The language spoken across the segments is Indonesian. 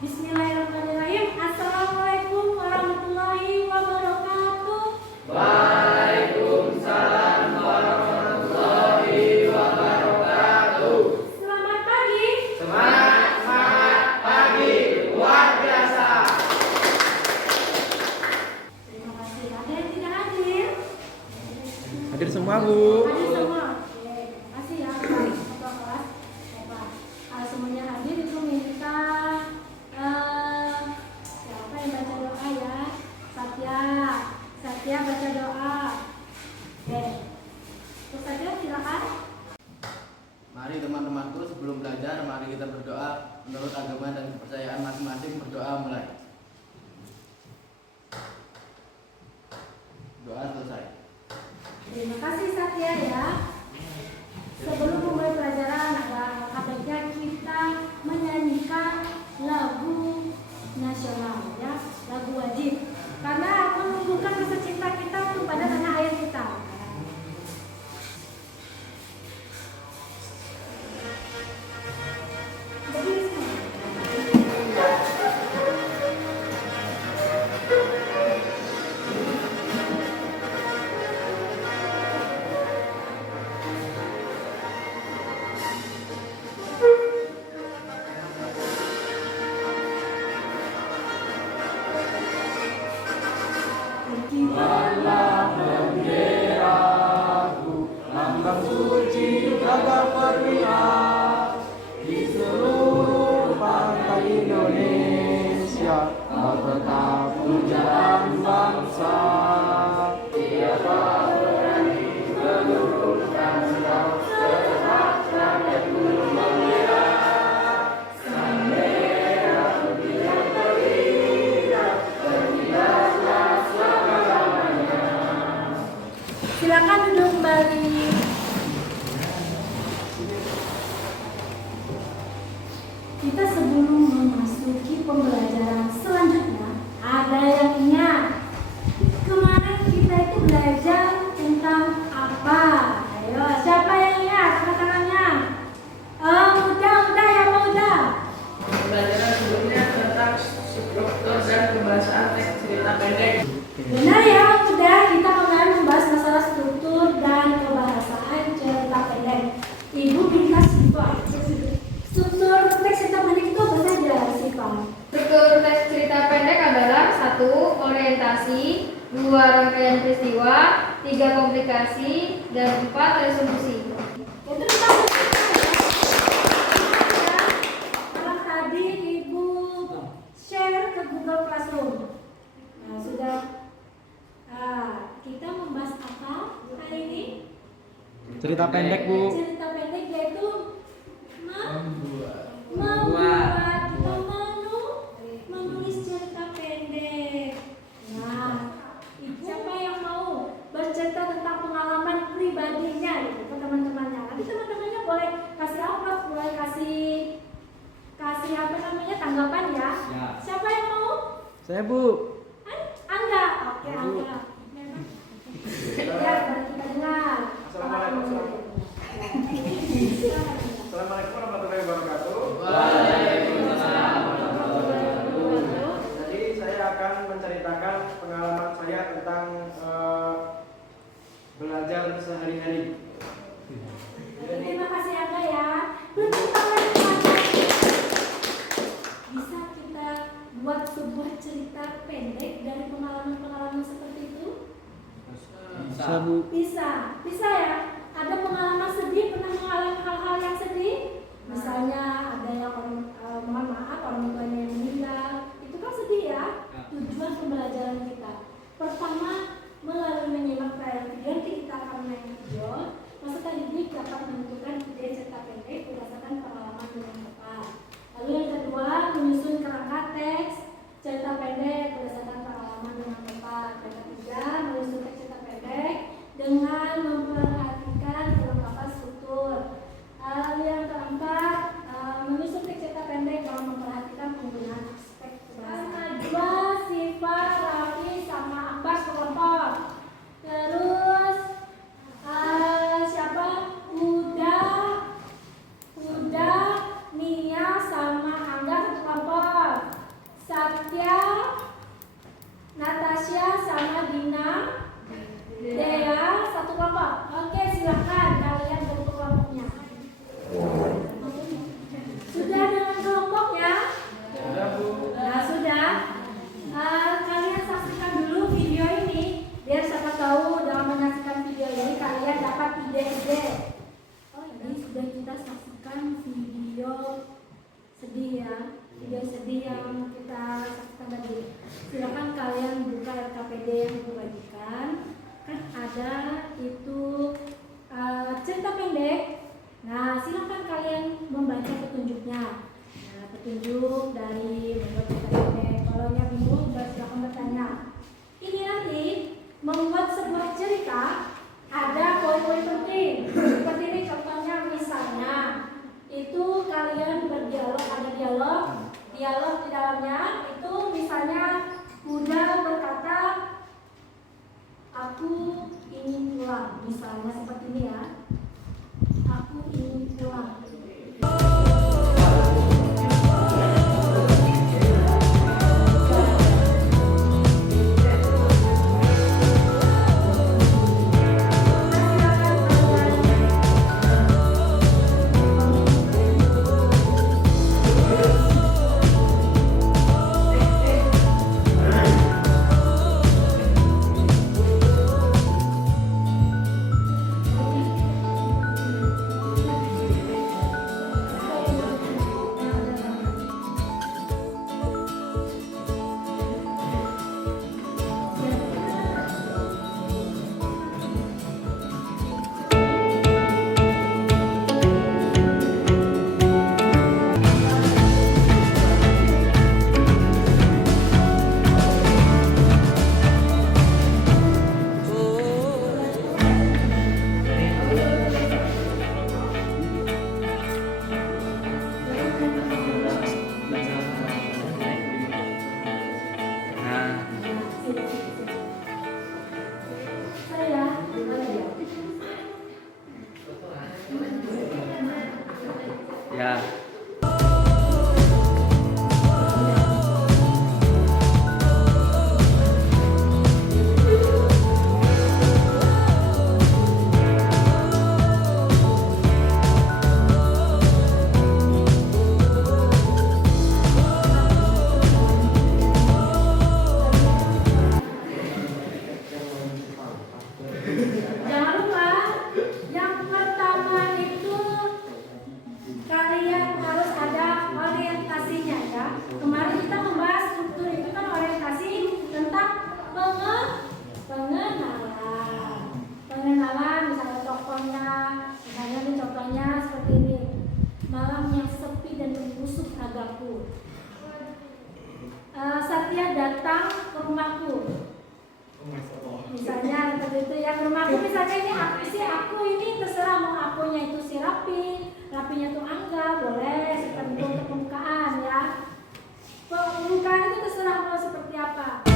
Bismillahirrahmanirrahim. Assalamualaikum warahmatullahi wabarakatuh. Waalaikumsalam warahmatullahi wabarakatuh. Selamat pagi. Semangat pagi, luar biasa. Terima kasih. Ada yang tidak hadir? Hadir semua, Bu. Hadir semua. Oke, terima kasih ya Ketua kelas. Bapak. Semuanya hadir itu minta siapa yang baca doa ya? Satya baca doa. Oke. Terus Satya silakan. Mari teman-temanku, sebelum belajar, mari kita berdoa menurut agama dan kepercayaan masing-masing. Berdoa mulai. Doa selesai. Terima kasih Satya ya. Sebelum memulai pelajaran, ada baiknya kita menyanyikan lagu nasional ya, lagu wajib. Karena menumbuhkan rasa cinta kita kepada tanah air kita. Berdiri semua. Kibarlah benderaku, lambang suci gagah perwira. Di seluruh pantai Indonesia, kau tetap pujaan bangsa. Siapa berani menurunkan kau, sebab rakyat belum membela. Sang merah putih yang terlihat, berkibarlah selama-lamanya. Silakan duduk kembali. Kita sebelum memasuki pembelajaran selanjutnya, ada yang ingat kemarin kita itu belajar tentang apa? Ayo, siapa yang ingat? Angkat tangannya. Udah ya, udah. Pembelajaran sebelumnya tentang struktur dan pembahasan teks cerita pendek. Benar ya, udah. Kita kemarin membahas masalah struktur dan kebahasaan cerita pendek. Ibu minta sifat. Struktur teks cerita pendek itu apa saja, sifat? Struktur teks cerita pendek adalah 1. Orientasi, 2. Rangkaian peristiwa, 3. Komplikasi, dan 4. Resolusi. Itu kita kalau tadi ibu share ke Google Classroom. Nah, sudah. Kita membahas apa hari ini? Cerita pendek, Bu. Cerita pendek yaitu menulis cerita pendek. Nah, siapa yang mau bercerita tentang pengalaman pribadinya gitu ke teman-temannya? Nanti teman-temannya boleh kasih upload, boleh kasih apa namanya tanggapan ya. Ya. Siapa yang mau? Saya, Bu. Angga. Oke, Angga. Ya, mari kita dengar. Assalamualaikum. Assalamualaikum warahmatullahi wabarakatuh. Waalaikumsalam. Jadi saya akan menceritakan pengalaman saya tentang belajar sehari-hari. Terima kasih Angga ya. Beritahu bisa kita buat sebuah cerita pendek dari pengalaman-pengalaman seperti itu? Bisa, Bu. Bisa ya. Ada pengalaman sedih, pernah mengalami hal-hal yang sedih? Misalnya ada yang mohon maaf orang tuanya yang meninggal, itu kan sedih ya. Tujuan pembelajaran kita pertama melalui menyimak trailer video, nanti kita akan main video. Peserta didik dapat menentukan ide cerita pendek berdasarkan pengalaman yang tepat. Lalu yang kedua, menyusun kerangka teks cerita pendek berdasarkan pengalaman yang tepat. Yang ketiga, menyusun teks cerita pendek dengan memperhatikan kelengkapan struktur. Lalu yang keempat, menyusun teks cerita pendek dengan memperhatikan yang kita saksikan tadi. Silakan kalian buka RKPD yang dibagikan. Kan ada itu cerita pendek. Nah, silakan kalian membaca petunjuknya. Nah, petunjuk dari membuat cerita pendek. Kalau yang bingung, silakan bertanya. Ini nanti membuat sebuah cerita ada poin-poin penting. Seperti ini contohnya, misalnya itu kalian berdialog, ada dialog di dalamnya itu misalnya kuda berkata aku ingin pulang, misalnya seperti ini ya, aku ingin pulang. Ya. Jangan lupa yang pertama itu kalian harus ada orientasinya ya. Kemarin kita membahas struktur itu kan orientasi tentang pengenalan misalnya tokohnya, misalnya ini contohnya seperti ini, malam yang sepi dan membusuk ragaku. Satya datang ke rumahku. Misalnya seperti itu ya, rumahku misalnya ini aku ini terserah mau akunya itu si Rapinya tuh Angga, boleh seperti itu untuk pembukaan ya. Pembukaan itu terserah mau seperti apa.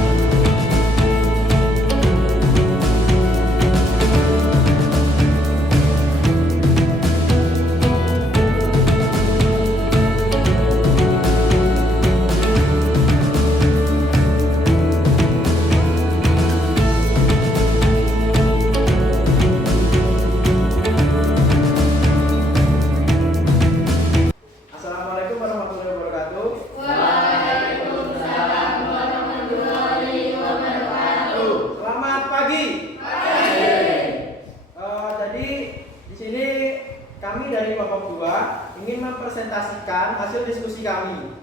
Assalamualaikum warahmatullahi wabarakatuh. Waalaikumsalam warahmatullahi wabarakatuh. Selamat pagi. Jadi di sini kami dari kelompok 2 ingin mempresentasikan hasil diskusi kami.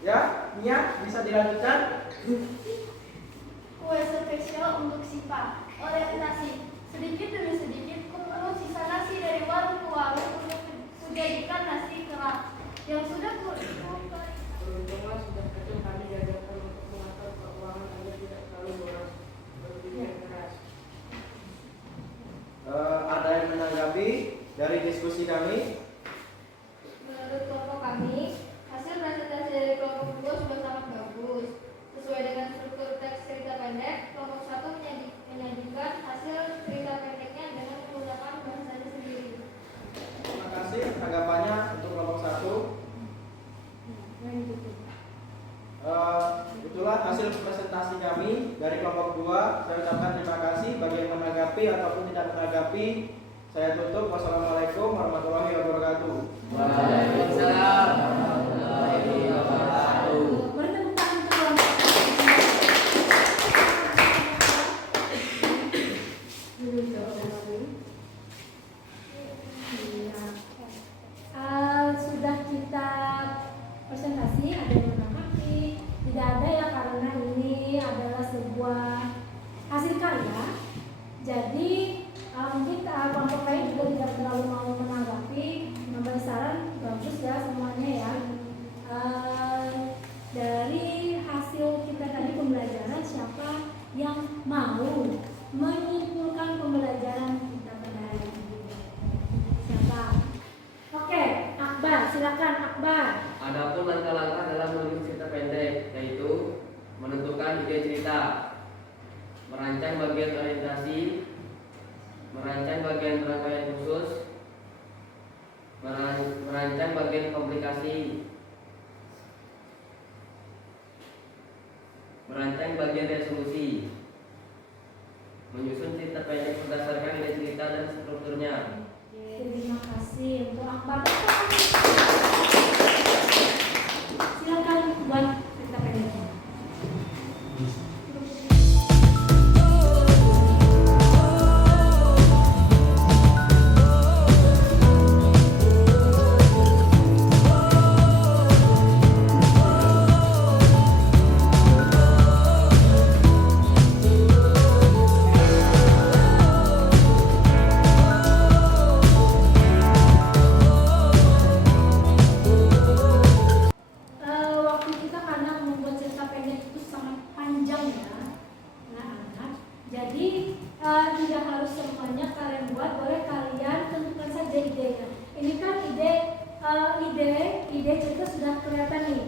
Ya, Nia bisa dilanjutkan. Kue spesial untuk Sipa. Orientasi. Sedikit demi sedikit kumpul sisa nasi dari warung ke warung untuk kujadikan nasi kerak yang sudah Beruntunglah sudah kecil kami diajarkan untuk mengatur keuangan agar tidak terlalu boros berpikir keras. Ada yang menanggapi dari diskusi kami? Menurut kelompok kami, hasil presentasi dari kelompok 2 sudah sangat bagus. Sesuai dengan struktur teks cerita pendek, kelompok 1 menyajikan hasil cerita pendeknya dengan menggunakan bahasanya sendiri. Terima kasih tanggapannya untuk kelompok 1. Itulah hasil presentasi kami dari kelompok 2. Saya ucapkan terima kasih bagi yang menanggapi ataupun tidak menanggapi. Saya tutup. Wassalamualaikum warahmatullahi wabarakatuh. Waalaikumsalam warahmatullahi wabarakatuh. Beri tepuk tangan untuk kelompok. Sudah kita presentasi. sih? Ada yang menanggapi? Tidak ada ya, karena ini adalah sebuah hasil karya. Jadi mungkin kelompok lain juga tidak terlalu mau menanggapi, memberi saran, bagus ya semuanya ya. Dari hasil kita tadi pembelajaran, siapa yang mau menyimpulkan pembelajaran kita pada hari ini? Siapa? Oke, Akbar, silakan Akbar. Adapun langkah-langkah dalam menulis cerita pendek, yaitu menentukan ide cerita, merancang bagian orientasi, merancang bagian rangkaian khusus, merancang bagian komplikasi, merancang bagian resolusi, menyusun cerita pendek berdasarkan ide cerita dan strukturnya. Terima kasih untuk Akbar. Silakan buat cerita pendeknya. Waktu kita karena membuat cerita pendek itu sangat panjang ya, anak-anak. Jadi tidak harus semuanya kalian buat, boleh kalian tentukan saja idenya. Ini kan ide cerita sudah kelihatan nih.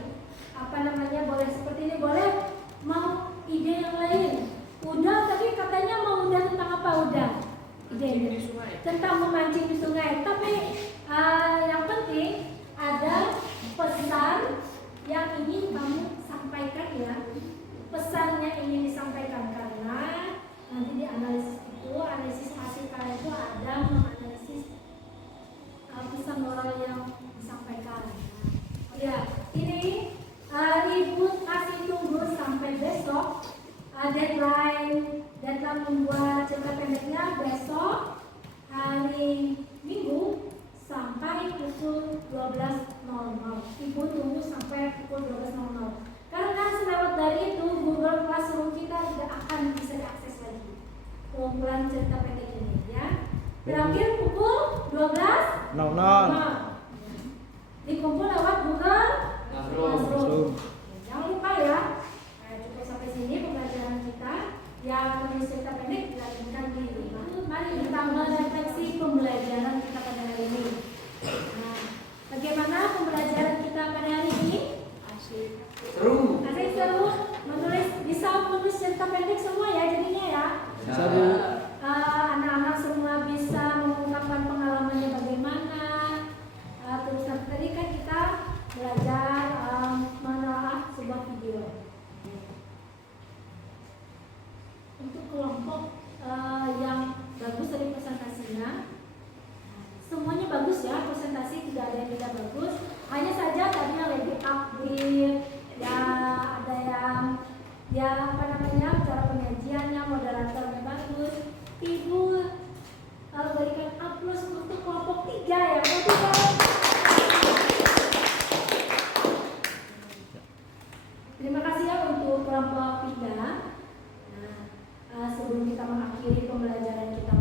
Apa namanya, boleh seperti ini, boleh mau ide yang lain. Udah tadi katanya mau udah tentang apa? Udah ide tentang memancing di sungai. Tapi yang penting ada pesan yang ingin kamu sampaikan ya. Pesannya ingin disampaikan karena nanti di analisis itu, analisis hasil kalian itu ada menganalisis pesan moral yang disampaikan. Ya, ini Ibu kasih tunggu sampai besok. Deadline membuat cerita pendeknya besok hari Minggu sampai pukul 12.00. Ibu tunggu sampai pukul 12.00. Karena selewat dari itu Google Classroom kita tidak akan bisa diakses lagi. Kumpulan cerita pendek ini ya. Berakhir pukul 12.00. Dikumpul lewat Google Classroom. Jangan lupa ya. Cukup sampai sini pembelajaran kita. Yang menulis cerita pendek dilanjutkan di rumah. Mari kita merefleksi pembelajaran kita pada hari ini. Nah, bagaimana pembelajaran kita pada hari ini? Seru. Asik, seru. Bisa menulis cerita pendek semua ya jadinya ya. Seru. Anak-anak semua bisa mengungkapkan pengalamannya bagaimana. Terus tadi kan kita belajar menelaah sebuah video. Untuk kelompok yang bagus dari presentasinya, semuanya bagus ya, presentasi tidak ada yang tidak bagus. Hanya saja tadinya lebih update ya, ada yang cara penyajiannya, moderatornya bagus. Ibu berikan aplaus untuk kelompok 3 ya. Terima kasih ya untuk kelompok 3. Nah, sebelum kita mengakhiri pembelajaran kita